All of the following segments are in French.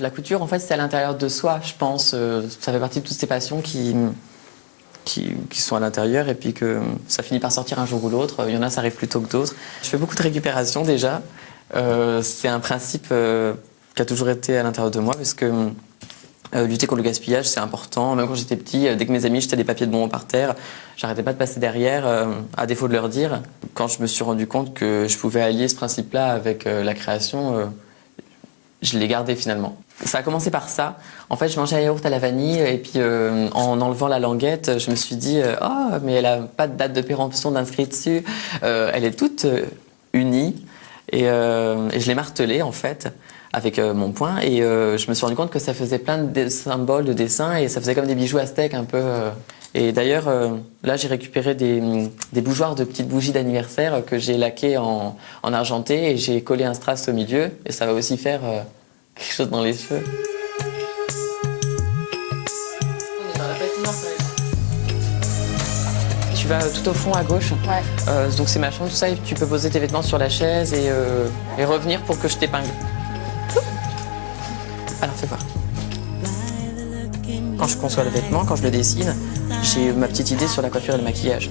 La couture, en fait, c'est à l'intérieur de soi, je pense. Ça fait partie de toutes ces passions qui sont à l'intérieur et puis que ça finit par sortir un jour ou l'autre. Il y en a, ça arrive plus tôt que d'autres. Je fais beaucoup de récupération déjà. C'est un principe qui a toujours été à l'intérieur de moi parce que lutter contre le gaspillage, c'est important. Même quand j'étais petit, dès que mes amis jetaient des papiers de bonbons par terre, j'arrêtais pas de passer derrière, à défaut de leur dire. Quand je me suis rendu compte que je pouvais allier ce principe-là avec la création, je l'ai gardé finalement. Ça a commencé par ça. En fait, je mangeais un yaourt à la vanille et puis en enlevant la languette, je me suis dit « Oh, mais elle n'a pas de date de péremption d'inscrit dessus. Elle est toute unie. » Et je l'ai martelée en fait avec mon poing et je me suis rendu compte que ça faisait plein de symboles, de dessins et ça faisait comme des bijoux aztèques un peu. Et d'ailleurs, là, j'ai récupéré des bougeoirs de petites bougies d'anniversaire que j'ai laquées en argenté et j'ai collé un strass au milieu et ça va aussi faire quelque chose dans les cheveux. Tu vas tout au fond à gauche. Ouais. Donc c'est ma chambre, tout ça, et tu peux poser tes vêtements sur la chaise et revenir pour que je t'épingle. Alors fais voir. Quand je conçois le vêtement, quand je le dessine, j'ai ma petite idée sur la coiffure et le maquillage.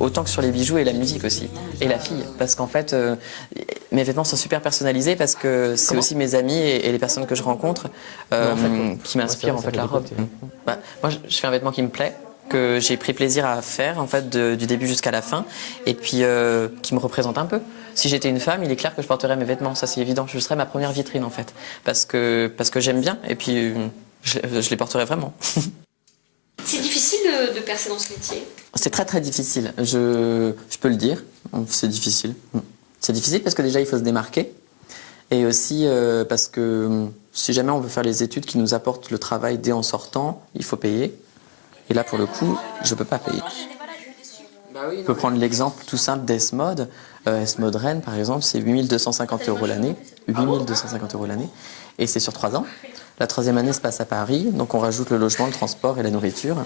Autant que sur les bijoux et la musique aussi. Et la fille. Parce qu'en fait, mes vêtements sont super personnalisés parce que c'est aussi mes amis et les personnes que je rencontre qui m'inspirent en fait la robe. Bah, moi, je fais un vêtement qui me plaît, que j'ai pris plaisir à faire en fait du début jusqu'à la fin et puis qui me représente un peu. Si j'étais une femme, il est clair que je porterais mes vêtements, ça c'est évident. Je serais ma première vitrine en fait parce que j'aime bien et puis je les porterais vraiment. C'est difficile de percer dans ce métier? C'est très très difficile, je peux le dire, c'est difficile. C'est difficile parce que déjà il faut se démarquer et aussi parce que si jamais on veut faire les études qui nous apportent le travail dès en sortant, il faut payer. Et là pour le coup, je ne peux pas payer. Je peux prendre l'exemple tout simple d'S-Mode. S-Mode Rennes par exemple, c'est 8 250 € l'année, 8 250 € l'année et c'est sur 3 ans. La troisième année se passe à Paris, donc on rajoute le logement, le transport et la nourriture.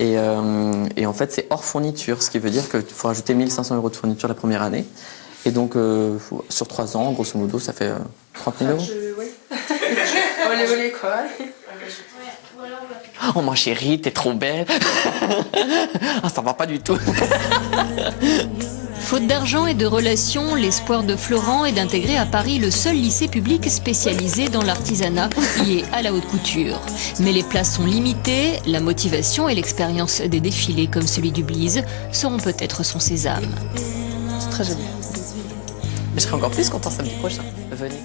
Et en fait, c'est hors fourniture, ce qui veut dire qu'il faut rajouter 1 500 € de fourniture la première année. Et donc, sur 3 ans, grosso modo, ça fait 30 000 €. Oui. Olé, quoi. Oh ma chérie, t'es trop belle. Ah, ça va pas du tout. Faute d'argent et de relations, l'espoir de Florent est d'intégrer à Paris le seul lycée public spécialisé dans l'artisanat qui est à la haute couture. Mais les places sont limitées, la motivation et l'expérience des défilés comme celui du Blize seront peut-être son sésame. C'est très joli. Mais je serai encore plus content samedi prochain. Venez.